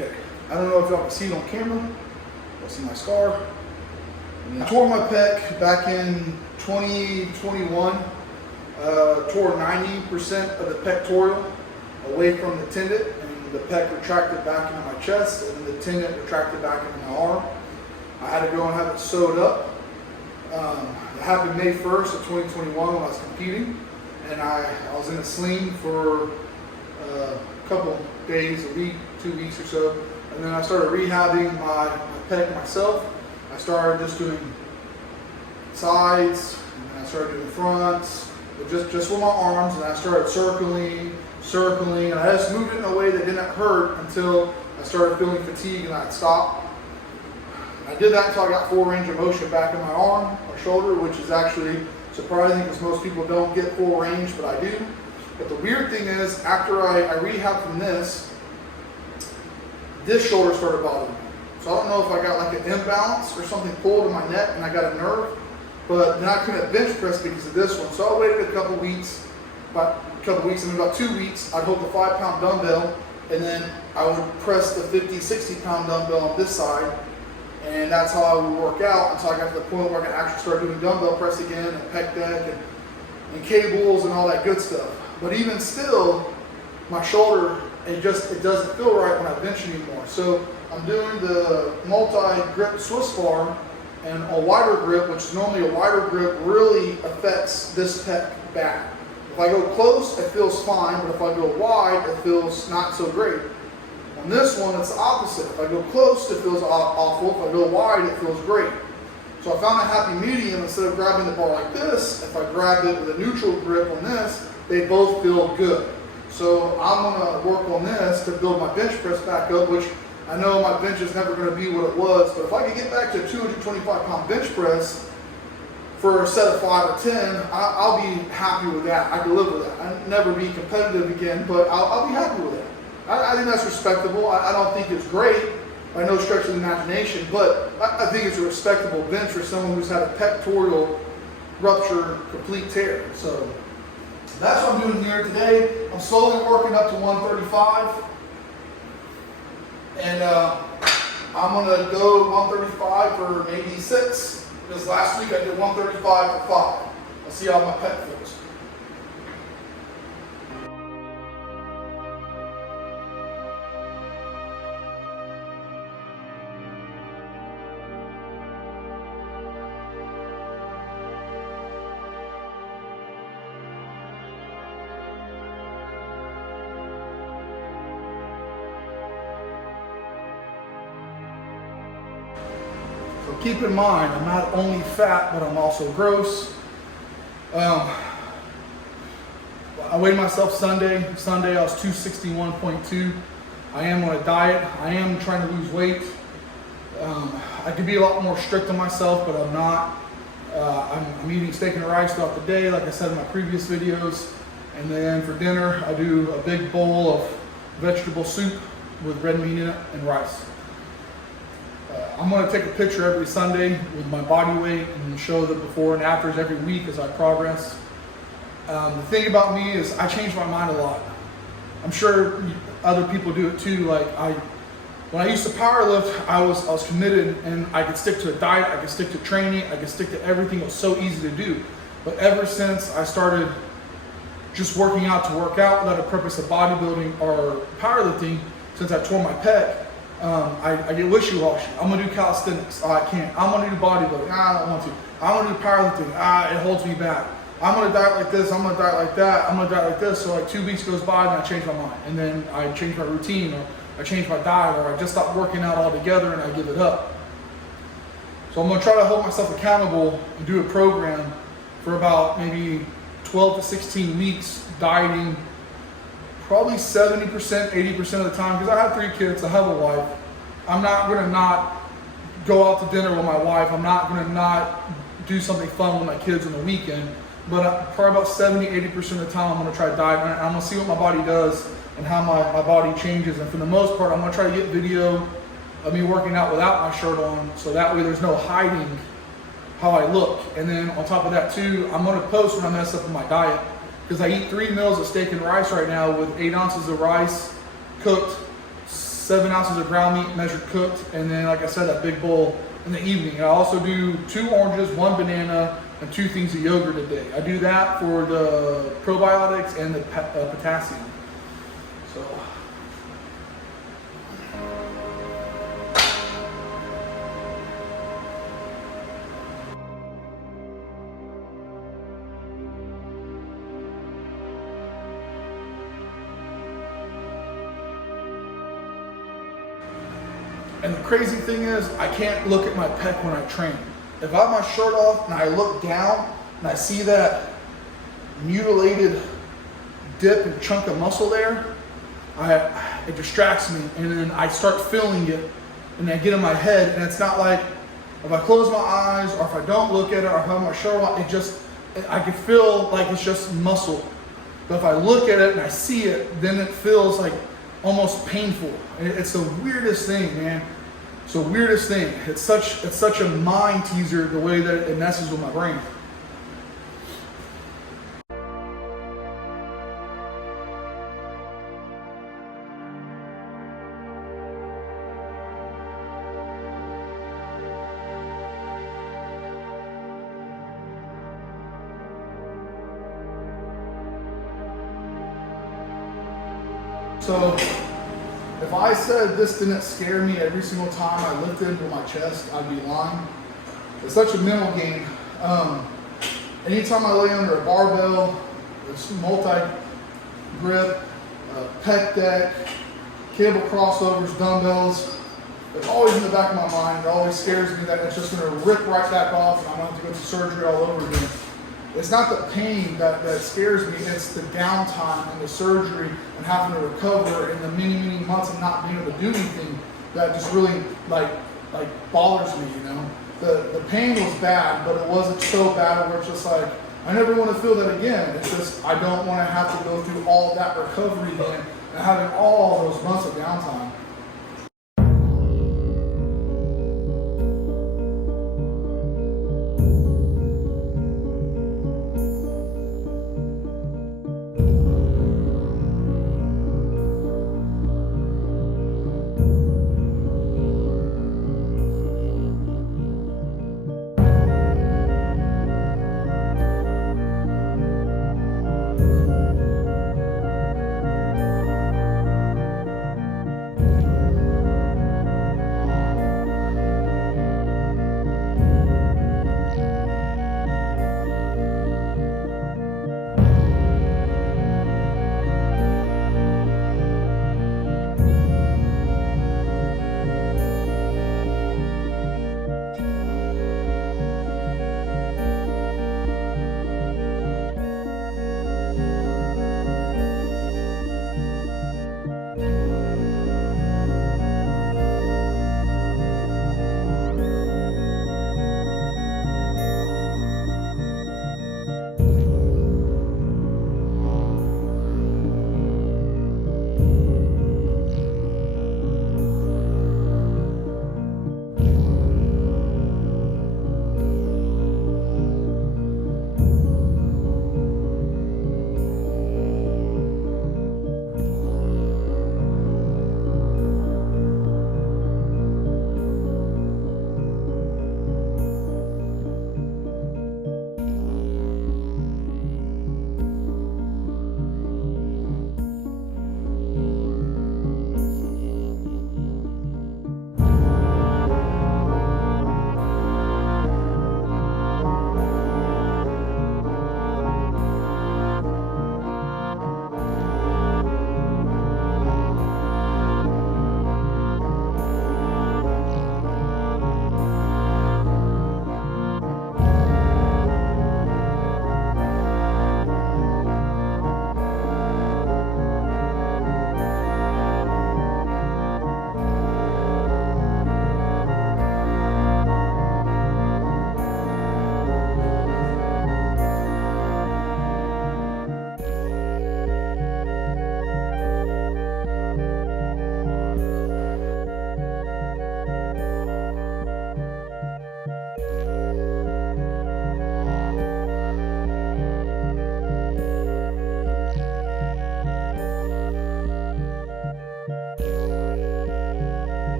Okay, I don't know if y'all can see it on camera. You'll see my scar. I tore my pec back in 2021. Tore 90% of the pectoral away from the tendon, and the pec retracted back into my chest, and the tendon retracted back into my arm. I had to go and have it sewed up. It happened May 1st of 2021 when I was competing, and I was in a sling for a couple days, a week, 2 weeks or so, and then I started rehabbing my pec myself. I started just doing sides, and then I started doing fronts, but just with my arms, and I started circling, and I just moved it in a way that didn't hurt until I started feeling fatigue and I'd stop. I did that until I got full range of motion back in my arm or shoulder, which is actually surprising because most people don't get full range, but I do. But the weird thing is, after I rehabbed from this shoulder started bothering me. So I don't know if I got like an imbalance or something pulled in my neck and I got a nerve, but then I couldn't bench press because of this one. So I waited a couple weeks, and about 2 weeks, I'd hold the 5-pound dumbbell, and then I would press the 50, 60-pound dumbbell on this side, and that's how I would work out until I got to the point where I could actually start doing dumbbell press again, and pec deck, and cables, and all that good stuff. But even still, my shoulder, it doesn't feel right when I bench anymore. So I'm doing the multi-grip Swiss bar, and a wider grip, which is normally a wider grip, really affects this pec back. If I go close, it feels fine, but if I go wide, it feels not so great. On this one, it's the opposite. If I go close, it feels awful. If I go wide, it feels great. So I found a happy medium. Instead of grabbing the bar like this, if I grab it with a neutral grip on this, they both feel good. So I'm gonna work on this to build my bench press back up, which I know my bench is never gonna be what it was, but if I could get back to a 225-pound bench press for a set of 5 or 10, I'll be happy with that. I can live with that. I'll never be competitive again, but I'll be happy with that. I think that's respectable. I don't think it's great by no stretch of the imagination, but I think it's a respectable bench for someone who's had a pectoral rupture, complete tear. So that's what I'm doing here today. I'm slowly working up to 135. And I'm gonna go 135 for maybe 6. Because last week I did 135 for 5. Let's see how my pec feels. So keep in mind, I'm not only fat, but I'm also gross. I weighed myself Sunday. Sunday I was 261.2. I am on a diet. I am trying to lose weight. I could be a lot more strict on myself, but I'm not. I'm eating steak and rice throughout the day, like I said in my previous videos. And then for dinner, I do a big bowl of vegetable soup with red meat in it and rice. I'm going to take a picture every Sunday with my body weight and show the before and afters every week as I progress. The thing about me is I change my mind a lot. I'm sure other people do it too. Like when I used to powerlift, I was committed and I could stick to a diet, I could stick to training, I could stick to everything. It was so easy to do. But ever since I started just working out to work out without a purpose of bodybuilding or powerlifting, since I tore my pec, I get wishy-washy. I'm gonna do calisthenics. I can't. I'm gonna do bodybuilding. I don't want to. I'm gonna do powerlifting. It holds me back. I'm gonna diet like this. I'm gonna diet like that. I'm gonna diet like this. So like 2 weeks goes by and I change my mind, and then I change my routine, or I change my diet, or I just stop working out altogether and I give it up. So I'm gonna try to hold myself accountable and do a program for about maybe 12 to 16 weeks, dieting probably 70%, 80% of the time, because I have 3 kids, I have a wife. I'm not gonna not go out to dinner with my wife. I'm not gonna not do something fun with my kids on the weekend. But probably about 70, 80% of the time, I'm gonna try to diet. I'm gonna see what my body does and how my body changes. And for the most part, I'm gonna try to get video of me working out without my shirt on, so that way there's no hiding how I look. And then on top of that too, I'm gonna post when I mess up with my diet, because I eat 3 meals of steak and rice right now with 8 ounces of rice cooked 7 ounces of ground meat measured cooked, and then like I said, that big bowl in the evening. I also do 2 oranges, 1 banana, and 2 things of yogurt a day. I do that for the probiotics and the potassium. So. And the crazy thing is, I can't look at my pec when I train. If I have my shirt off and I look down and I see that mutilated dip and chunk of muscle there, it distracts me, and then I start feeling it, and I get in my head, and it's not like if I close my eyes or if I don't look at it or if I have my shirt on, I can feel like it's just muscle. But if I look at it and I see it, then it feels like almost painful. It's the weirdest thing, man. It's the weirdest thing. It's such a mind teaser the way that it messes with my brain. So if I said this didn't scare me every single time I lifted with my chest, I'd be lying. It's such a mental game. Anytime I lay under a barbell, it's multi-grip, pec deck, cable crossovers, dumbbells, it's always in the back of my mind. It always scares me that it's just going to rip right back off and I'm going to have to go through surgery all over again. It's not the pain that scares me, it's the downtime and the surgery and having to recover and the many months of not being able to do anything that just really like bothers me, you know. The pain was bad, but it wasn't so bad where it's just like, I never want to feel that again. It's just, I don't want to have to go through all that recovery again and having all those months of downtime.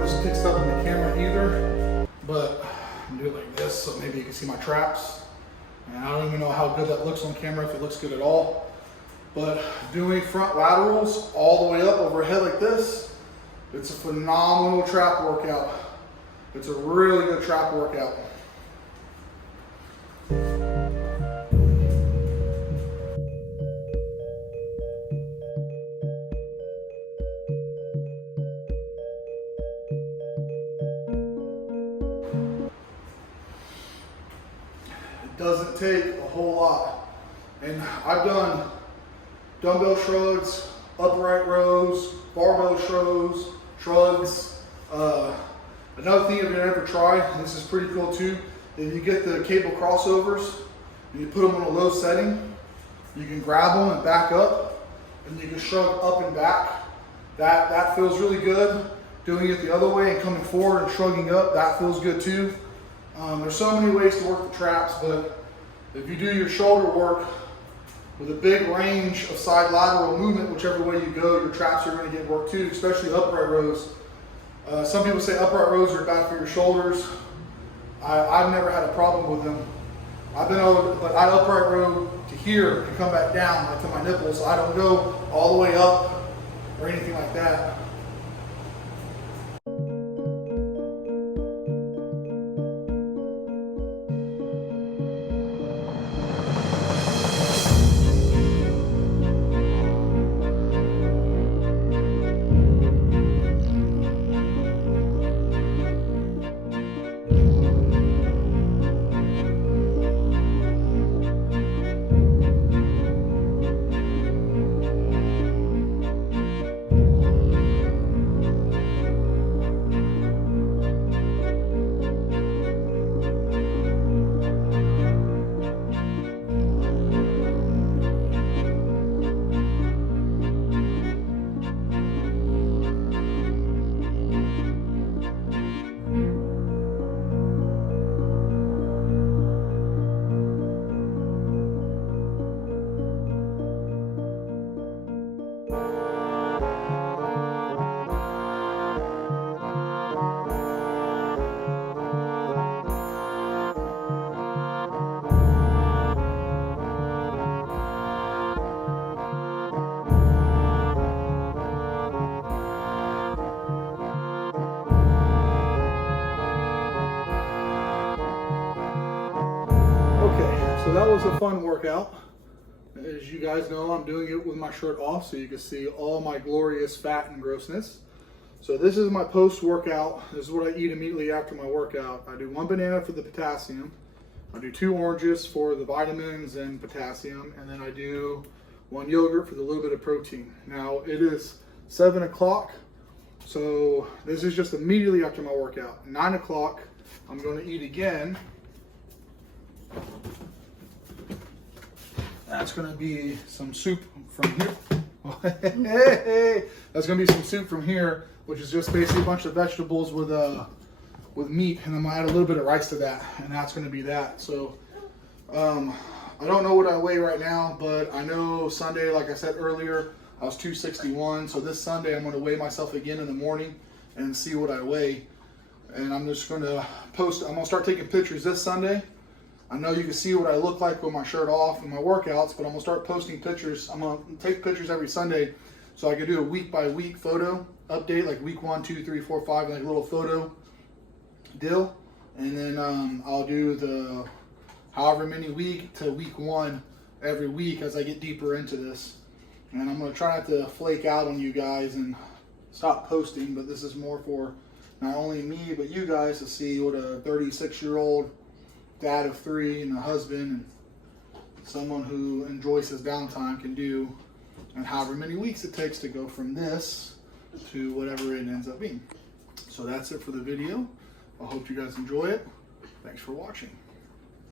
this picks up in the camera either, but I'm gonna do it like this so maybe you can see my traps. And I don't even know how good that looks on camera, if it looks good at all. But doing front laterals all the way up overhead like this, it's a phenomenal trap workout. It's a really good trap workout. It doesn't take a whole lot. And I've done dumbbell shrugs, upright rows, barbell shrugs. Another thing if you ever try, and this is pretty cool too, is you get the cable crossovers and you put them on a low setting. You can grab them and back up, and you can shrug up and back. That feels really good. Doing it the other way and coming forward and shrugging up, that feels good too. There's so many ways to work the traps, but if you do your shoulder work with a big range of side lateral movement, whichever way you go, your traps are going to get worked too, especially upright rows. Some people say upright rows are bad for your shoulders. I've never had a problem with them. I've been able to, but I upright row to here and come back down like to my nipples. So I don't go all the way up or anything like that. So that was a fun workout. As you guys know, I'm doing it with my shirt off so you can see all my glorious fat and grossness. So this is my post-workout. This is what I eat immediately after my workout. I do 1 banana for the potassium. I do 2 oranges for the vitamins and potassium. And then I do 1 yogurt for the little bit of protein. Now it is 7 o'clock. So this is just immediately after my workout. 9 o'clock, I'm going to eat again. That's going to be some soup from here. Hey, that's going to be some soup from here, which is just basically a bunch of vegetables with meat, and I'm going to add a little bit of rice to that, and that's going to be that. So I don't know what I weigh right now, but I know Sunday, like I said earlier, I was 261. So this Sunday, I'm going to weigh myself again in the morning and see what I weigh. And I'm just going to post, I'm going to start taking pictures this Sunday. I know you can see what I look like with my shirt off and my workouts, but I'm gonna start posting pictures. I'm gonna take pictures every Sunday so I can do a week by week photo update, like week 1, 2, 3, 4, 5, like a little photo deal. And then I'll do the however many week to week 1 every week as I get deeper into this. And I'm gonna try not to flake out on you guys and stop posting, but this is more for not only me, but you guys to see what a 36-year-old dad of 3 and a husband and someone who enjoys his downtime can do, and however many weeks it takes to go from this to whatever it ends up being. So that's it for the video. I hope you guys enjoy it. Thanks for watching.